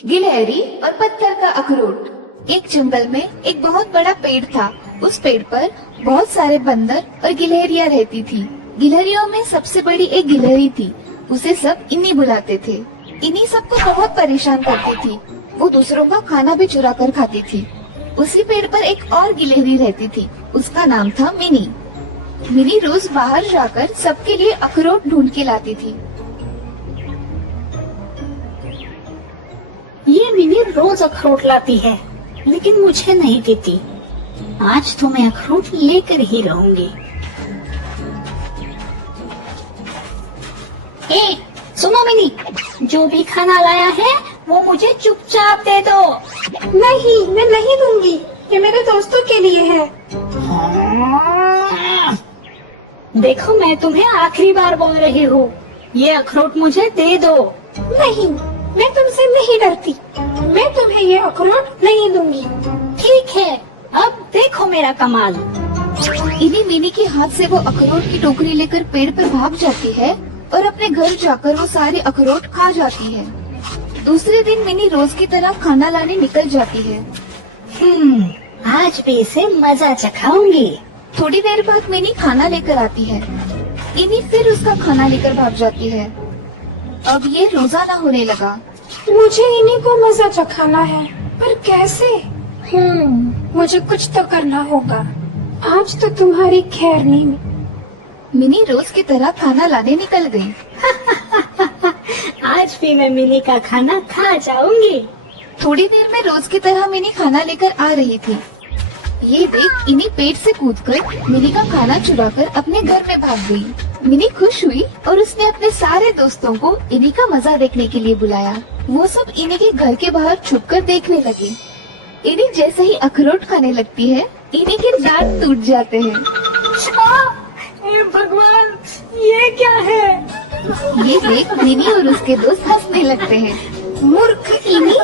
गिलहरी और पत्थर का अखरोट। एक जंगल में एक बहुत बड़ा पेड़ था। उस पेड़ पर बहुत सारे बंदर और गिलहरियां रहती थी। गिलहरियों में सबसे बड़ी एक गिलहरी थी। उसे सब इन्हीं बुलाते थे। इन्हीं सबको बहुत परेशान करती थी। वो दूसरों का खाना भी चुरा कर खाती थी। उसी पेड़ पर एक और गिलहरी रहती थी। उसका नाम था मिनी। मिनी रोज बाहर जाकर सबके लिए अखरोट ढूंढ के लाती थी। ये मिनी रोज अखरोट लाती है, लेकिन मुझे नहीं देती। आज तो मैं अखरोट लेकर ही रहूंगी। ए, सुनो मिनी, जो भी खाना लाया है वो मुझे चुपचाप दे दो। नहीं, मैं नहीं दूंगी। ये मेरे दोस्तों के लिए है। देखो, मैं तुम्हें आखिरी बार बोल रही हूँ, ये अखरोट मुझे दे दो। नहीं, मैं तुमसे नहीं डरती। मैं तुम्हें ये अखरोट नहीं दूंगी। ठीक है, अब देखो मेरा कमाल। इन्हीं मिनी के हाथ से वो अखरोट की टोकरी लेकर पेड़ पर भाग जाती है और अपने घर जाकर वो सारे अखरोट खा जाती है। दूसरे दिन मिनी रोज की तरह खाना लाने निकल जाती है। आज भी इसे मजा चखाऊंगी। थोड़ी देर बाद मिनी खाना लेकर आती है। इन्हीं फिर उसका खाना लेकर भाग जाती है। अब ये रोजाना होने लगा। मुझे इन्हीं को मजा चखाना है, पर कैसे? मुझे कुछ तो करना होगा। आज तो तुम्हारी खैर नहीं। मिनी रोज की तरह खाना लाने निकल गई। आज भी मैं मिनी का खाना खा जाऊंगी। थोड़ी देर में रोज की तरह मिनी खाना लेकर आ रही थी। ये देख इन्हीं पेड़ से कूदकर मिनी का खाना चुराकर अपने घर में भाग गई। मिनी खुश हुई और उसने अपने सारे दोस्तों को इन्हीं का मजा देखने के लिए बुलाया। वो सब इन्हीं के घर के बाहर छुपकर देखने लगे। इन्हीं जैसे ही अखरोट खाने लगती है, इन्हीं के दांत टूट जाते हैं। भगवान, ये क्या है? ये देख मिनी और उसके दोस्त हंसने लगते हैं। मूर्ख इन्हीं,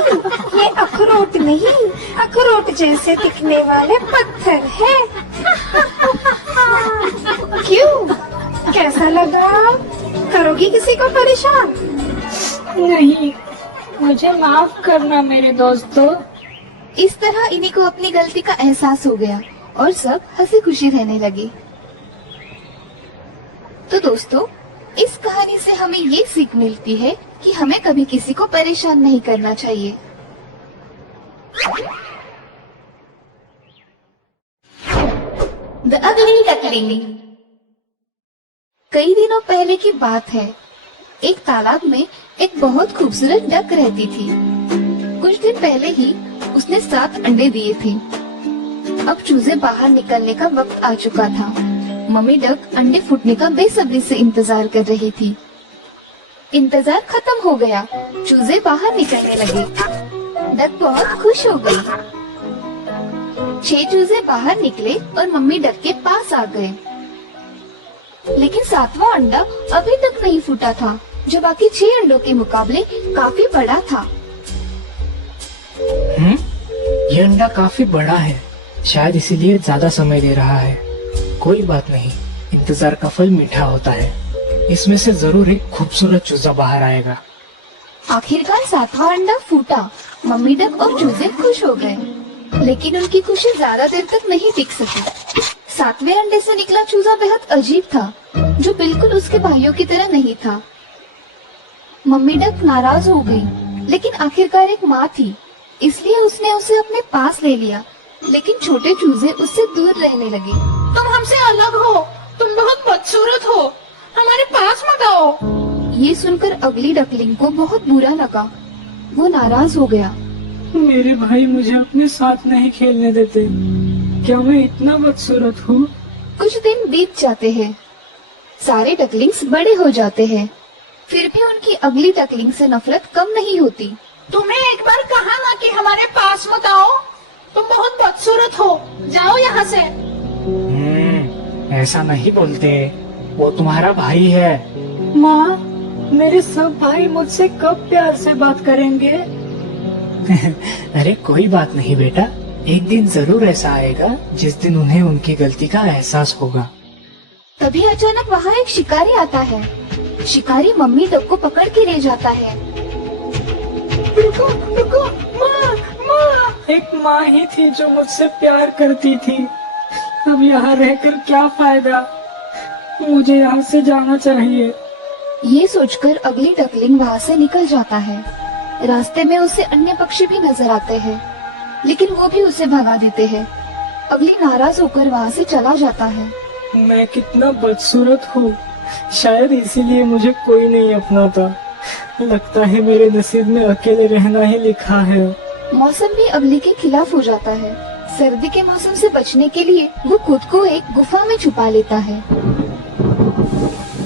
ये अखरोट नहीं, अखरोट जैसे दिखने वाले पत्थर है। क्यों? कैसा लगा? करोगी किसी को परेशान? नहीं, मुझे माफ करना मेरे दोस्तों। इस तरह इन्हीं को अपनी गलती का एहसास हो गया और सब हंसी खुशी रहने लगे। तो दोस्तों, इस कहानी से हमें ये सीख मिलती है कि हमें कभी किसी को परेशान नहीं करना चाहिए। The ugly duckling. कई दिनों पहले की बात है। एक तालाब में एक बहुत खूबसूरत डक रहती थी। कुछ दिन पहले ही उसने 7 अंडे दिए थे। अब चूजे बाहर निकलने का वक्त आ चुका था। मम्मी डक अंडे फूटने का बेसब्री से इंतजार कर रही थी। इंतजार खत्म हो गया। चूजे बाहर निकलने लगे। डक बहुत खुश हो गई। 6 चूजे बाहर निकले और मम्मी डक के पास आ गए। लेकिन 7वां अंडा अभी तक नहीं फूटा था, जो बाकी 6 अंडों के मुकाबले काफी बड़ा था। ये अंडा काफी बड़ा है, शायद इसीलिए ज्यादा समय ले रहा है। कोई बात नहीं, इंतजार का फल मीठा होता है। इसमें से जरूर एक खूबसूरत चूजा बाहर आएगा। आखिरकार 7वां अंडा फूटा। मम्मी डक और चूजे खुश हो गए, लेकिन उनकी खुशी ज्यादा देर तक नहीं टिक सकी। 7वें अंडे से निकला चूजा बेहद अजीब था, जो बिल्कुल उसके भाइयों की तरह नहीं था। मम्मी डक नाराज हो गई, लेकिन आखिरकार एक माँ थी, इसलिए उसने उसे अपने पास ले लिया। लेकिन छोटे चूजे उससे दूर रहने लगे। तुम हमसे अलग हो, तुम बहुत बदसूरत हो, हमारे पास मत आओ। ये सुनकर अगली डकलिंग को बहुत बुरा लगा। वो नाराज हो गया। मेरे भाई मुझे अपने साथ नहीं खेलने देते। क्या मैं इतना बदसूरत हूँ? कुछ दिन बीत जाते हैं। सारे डकलिंग्स बड़े हो जाते हैं, फिर भी उनकी अगली डकलिंग से नफरत कम नहीं होती। तुम्हें एक बार कहा ना कि हमारे पास मत आओ। तुम बहुत बदसूरत हो, जाओ यहाँ से। ऐसा नहीं बोलते, वो तुम्हारा भाई है। माँ, मेरे सब भाई मुझसे कब प्यार से बात करेंगे? अरे कोई बात नहीं बेटा, एक दिन जरूर ऐसा आएगा जिस दिन उन्हें उनकी गलती का एहसास होगा। तभी अचानक वहाँ एक शिकारी आता है। शिकारी मम्मी डक को पकड़ के ले जाता है। रुको रुको, माँ माँ। एक माँ ही थी जो मुझसे प्यार करती थी। अब यहाँ रहकर क्या फायदा, मुझे यहाँ से जाना चाहिए। ये सोचकर अगली डकलिंग वहाँ से निकल जाता है। रास्ते में उसे अन्य पक्षी भी नजर आते हैं, लेकिन वो भी उसे भगा देते हैं। अगली नाराज होकर वहाँ से चला जाता है। मैं कितना बदसूरत हूँ, शायद इसीलिए मुझे कोई नहीं अपनाता। लगता है मेरे नसीब में अकेले रहना ही लिखा है। मौसम भी अगली के खिलाफ हो जाता है। सर्दी के मौसम से बचने के लिए वो खुद को एक गुफा में छुपा लेता है।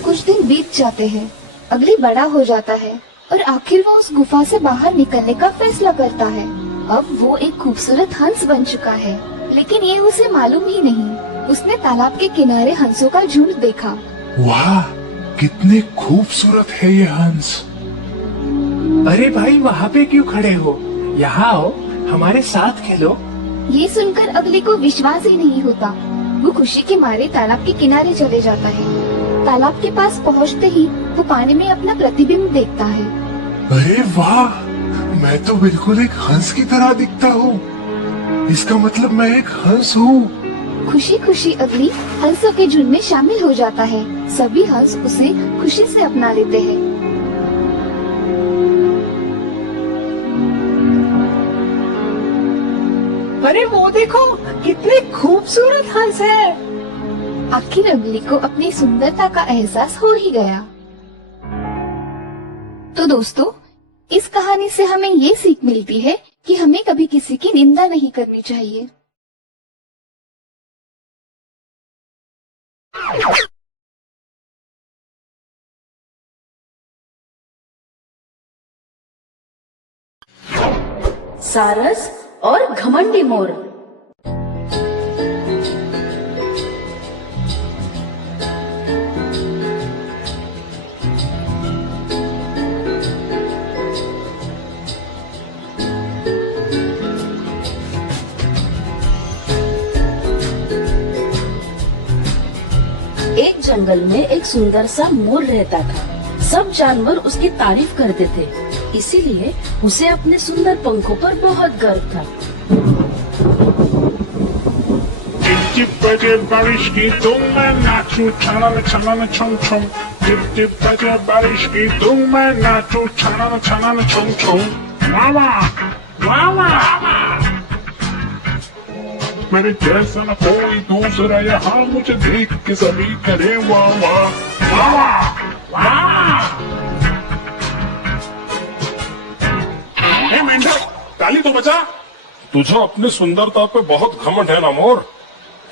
कुछ दिन बीत जाते हैं। अगली बड़ा हो जाता है और आखिर वो उस गुफा से बाहर निकलने का फैसला करता है। अब वो एक खूबसूरत हंस बन चुका है, लेकिन ये उसे मालूम ही नहीं। उसने तालाब के किनारे हंसों का झुंड देखा। वाह, कितने खूबसूरत है ये हंस। अरे भाई, वहाँ पे क्यों खड़े हो? यहाँ आओ, हमारे साथ खेलो। ये सुनकर अगली को विश्वास ही नहीं होता। वो खुशी के मारे तालाब के किनारे चले जाता है। तालाब के पास पहुँचते ही वो पानी में अपना प्रतिबिंब देखता है। अरे वाह, मैं तो बिल्कुल एक हंस की तरह दिखता हूँ। इसका मतलब मैं एक हंस हूँ। खुशी खुशी अगली हंसों के झुंड में शामिल हो जाता है। सभी हंस उसे खुशी से अपना लेते हैं। अरे वो देखो, कितने खूबसूरत हंस है। आखिर अगली को अपनी सुंदरता का एहसास हो ही गया। तो दोस्तों, इस कहानी से हमें ये सीख मिलती है कि हमें कभी किसी की निंदा नहीं करनी चाहिए। सारस और घमंडी मोर। एक जंगल में एक सुंदर सा मोर रहता था। सब जानवर उसकी तारीफ करते थे, इसीलिए उसे अपने सुंदर पंखों पर बहुत गर्व था। चिप चिप बजे बारिश की धूम में नाचूं छनन छनन छम छम। चिप चिप बजे बारिश की धूम में नाचूं छनन छनन छम छम। वाह वाह वाह, मेरे जैसा न कोई दूसरा यहाँ, मुझे देख के सभी करे वाह वाह वाह वाह। ए मेंढक, ताली तो बचा। तुझे अपनी सुंदरता पे बहुत घमंड है ना मोर।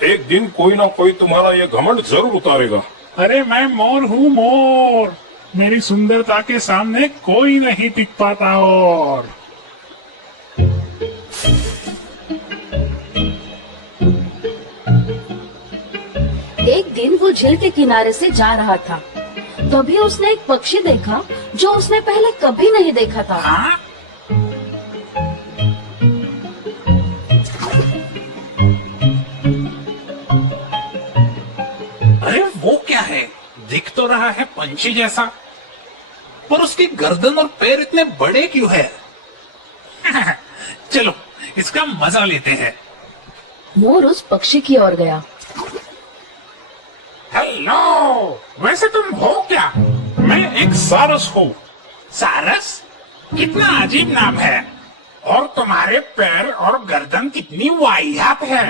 एक दिन कोई ना कोई तुम्हारा ये घमंड जरूर उतारेगा। अरे मैं मोर हूँ मोर, मेरी सुंदरता के सामने कोई नहीं टिक पाता। और एक दिन वो झील के किनारे से जा रहा था, तभी उसने एक पक्षी देखा जो उसने पहले कभी नहीं देखा था। अरे वो क्या है? दिख तो रहा है पंछी जैसा, पर उसकी गर्दन और पैर इतने बड़े क्यों है? चलो इसका मजा लेते हैं। मोर उस पक्षी की ओर गया। हेलो, वैसे तुम हो क्या? मैं एक सारस हूँ। सारस? कितना अजीब नाम है। और तुम्हारे पैर और गर्दन कितनी वाहियात है।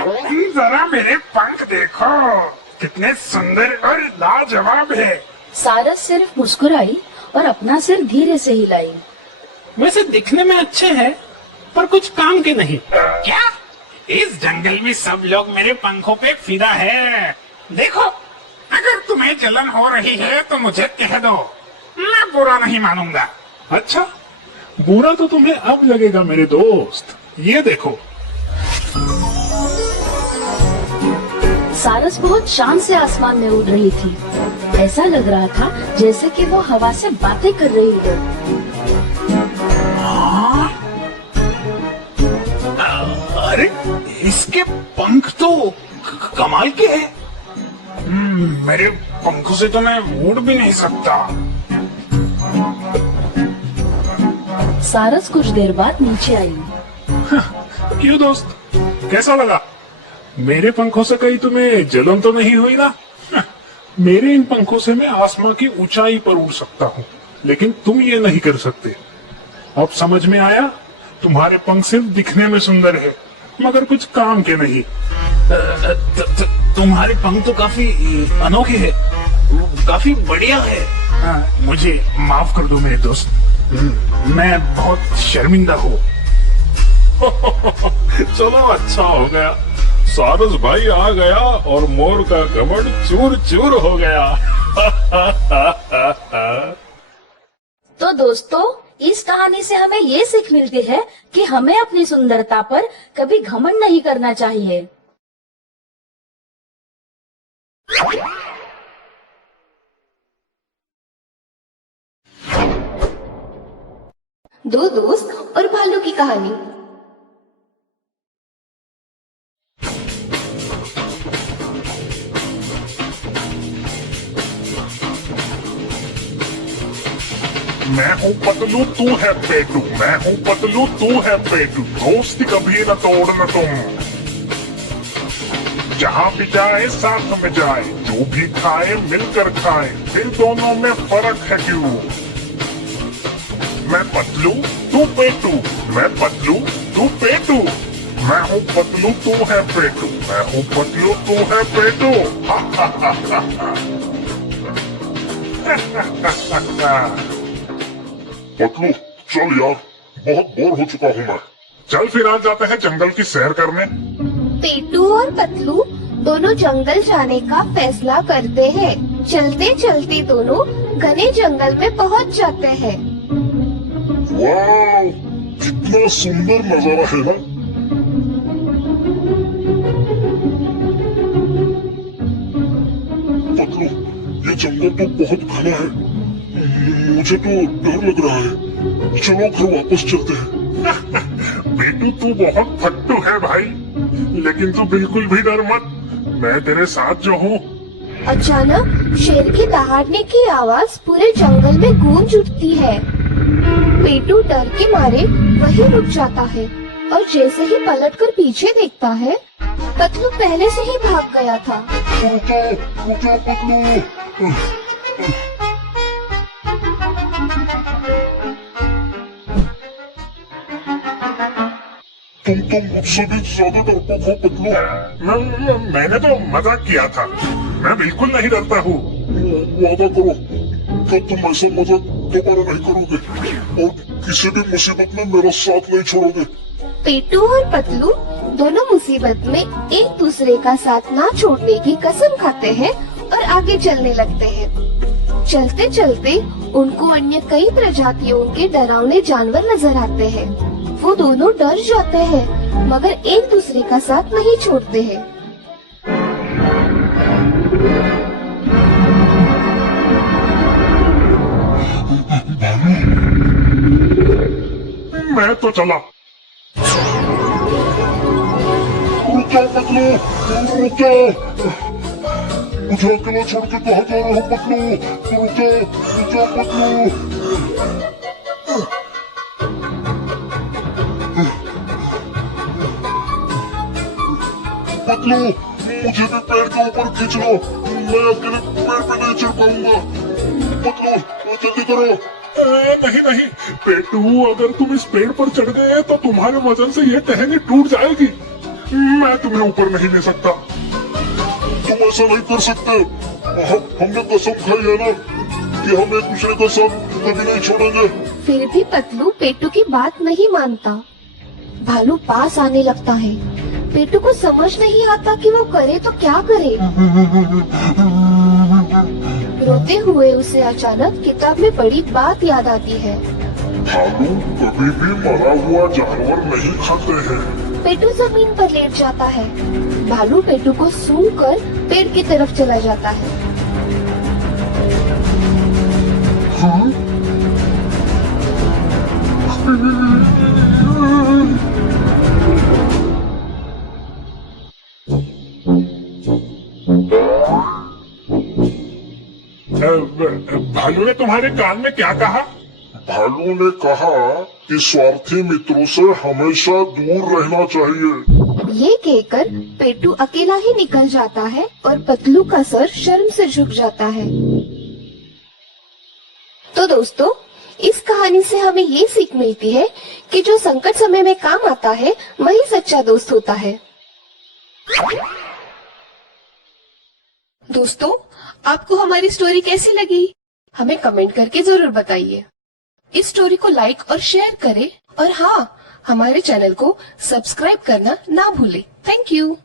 जरा मेरे पंख देखो, कितने सुंदर और लाजवाब है। सारस सिर्फ मुस्कुराई और अपना सिर धीरे से हिलाई। वैसे दिखने में अच्छे हैं, पर कुछ काम के नहीं। क्या? इस जंगल में सब लोग मेरे पंखों पे फिदा है। देखो, अगर तुम्हें जलन हो रही है तो मुझे कह दो, मैं बुरा नहीं मानूंगा। अच्छा, बुरा तो तुम्हें अब लगेगा मेरे दोस्त। ये देखो। सारस बहुत शान से आसमान में उड़ रही थी। ऐसा लग रहा था जैसे कि वो हवा से बातें कर रही हो। अरे इसके पंख तो कमाल के हैं। मेरे पंखों से तो मैं उड़ भी नहीं सकता। सारस कुछ देर बाद नीचे आई। क्यों दोस्त, कैसा लगा? मेरे पंखों से कहीं तुम्हें जलन तो नहीं हुई ना? मेरे इन पंखों से मैं आसमां की ऊंचाई पर उड़ सकता हूँ, लेकिन तुम ये नहीं कर सकते। अब समझ में आया? तुम्हारे पंख सिर्फ दिखने में सुंदर है, मगर कुछ काम के नहीं। तुम्हारे पंख तो काफी अनोखे है, काफी बढ़िया है। मुझे माफ कर दो मेरे दोस्त, मैं बहुत शर्मिंदा हूँ। चलो अच्छा हो गया, सारस भाई आ गया और मोर का घमंड चूर चूर हो गया। तो दोस्तों, इस कहानी से हमें ये सीख मिलती है कि हमें अपनी सुंदरता पर कभी घमंड नहीं करना चाहिए। दो दोस्त और भालू की कहानी। मैं हूँ पतलू तू है पेटू, मैं हूँ पतलू तू है पेटू, दोस्ती कभी न तोड़ना तुम। जहाँ भी जाए साथ में जाए, जो भी खाए मिलकर खाए, फिर दोनों में फर्क है क्यों? मैं पतलू तू पेटू, मैं पतलू तू पेटू, मैं हूँ पतलू तू है पेटू, मैं हूँ पतलू तू है पेटू। हा हा हा हा हा। पतलू चल यार, बहुत बोर हो चुका हूँ मैं। चल फिर आज जाते हैं जंगल की सैर करने। पेटू और पतलू दोनों जंगल जाने का फैसला करते हैं। चलते चलते दोनों घने जंगल में पहुंच जाते हैं। वाह, कितना सुंदर नजारा है ना। पतलू, ये जंगल तो बहुत घना है, मुझे तो डर लग रहा है। चलो घर वापस चलते हैं। बेटू तू बहुत फट्टू है भाई, लेकिन तू बिल्कुल भी डर मत, मैं तेरे साथ जो हूँ। अचानक शेर के दहाड़ने की आवाज पूरे जंगल में गूंज उठती है। पेटू डर के मारे वहीं रुक जाता है और जैसे ही पलटकर पीछे देखता है, पतलू पहले से ही भाग गया था। रुको, रुको पतलू। तुम मुझसे भी ज्यादा डरपोक हो पतलू। मैंने तो मजाक किया था, मैं बिल्कुल नहीं डरता हूँ। वादा करो कि तुम ऐसा मजाक दोबारा नहीं करोगे और किसी भी मुसीबत में मेरा साथ नहीं छोड़ोगे। पेटू और पतलू दोनों मुसीबत में एक दूसरे का साथ ना छोड़ने की कसम खाते हैं और आगे चलने लगते हैं। चलते चलते उनको अन्य कई प्रजातियों के डरावने जानवर नजर आते हैं। वो दोनों डर जाते हैं, मगर एक दूसरे का साथ नहीं छोड़ते हैं। मैं तो चला। रुको पतलू, रुको, मुझे अकेला छोड़ के कहाँ जा रहे हो पतलू? रुको, रुको पतलू। पतलू, मुझे भी पेड़ के ऊपर खींच लो, मैं अकेले पेड़ पे नहीं चढ़ पाऊंगा। पतलू जल्दी करो। नहीं नहीं पेटू, अगर तुम इस पेड़ पर चढ़ गए तो तुम्हारे वजन से ये टहनी टूट जाएगी। मैं तुम्हें ऊपर नहीं ले सकता। तुम ऐसा नहीं कर सकते। हमने कसम खाई है ना कि हम एक दूसरे का साथ कभी नहीं छोड़ेंगे। फिर भी पतलू पेटू की बात नहीं मानता। भालू पास आने लगता है। पेटू को समझ नहीं आता कि वो करे तो क्या करे। रोते हुए उसे अचानक किताब में बड़ी बात याद आती है। भालू कभी भी मरा हुआ जानवर नहीं खाते हैं। पेटू जमीन पर लेट जाता है। भालू पेटू को सूंघकर पेड़ की तरफ चला जाता है। हाँ? भालू ने तुम्हारे कान में क्या कहा? भालू ने कहा कि स्वार्थी मित्रों से हमेशा दूर रहना चाहिए। ये कहकर पेट्टू अकेला ही निकल जाता है और पतलू का सर शर्म से झुक जाता है। तो दोस्तों, इस कहानी से हमें ये सीख मिलती है कि जो संकट समय में काम आता है वही सच्चा दोस्त होता है। दोस्तों, आपको हमारी स्टोरी कैसी लगी? हमें कमेंट करके जरूर बताइए। इस स्टोरी को लाइक और शेयर करें और हाँ, हमारे चैनल को सब्सक्राइब करना ना भूलें। Thank you.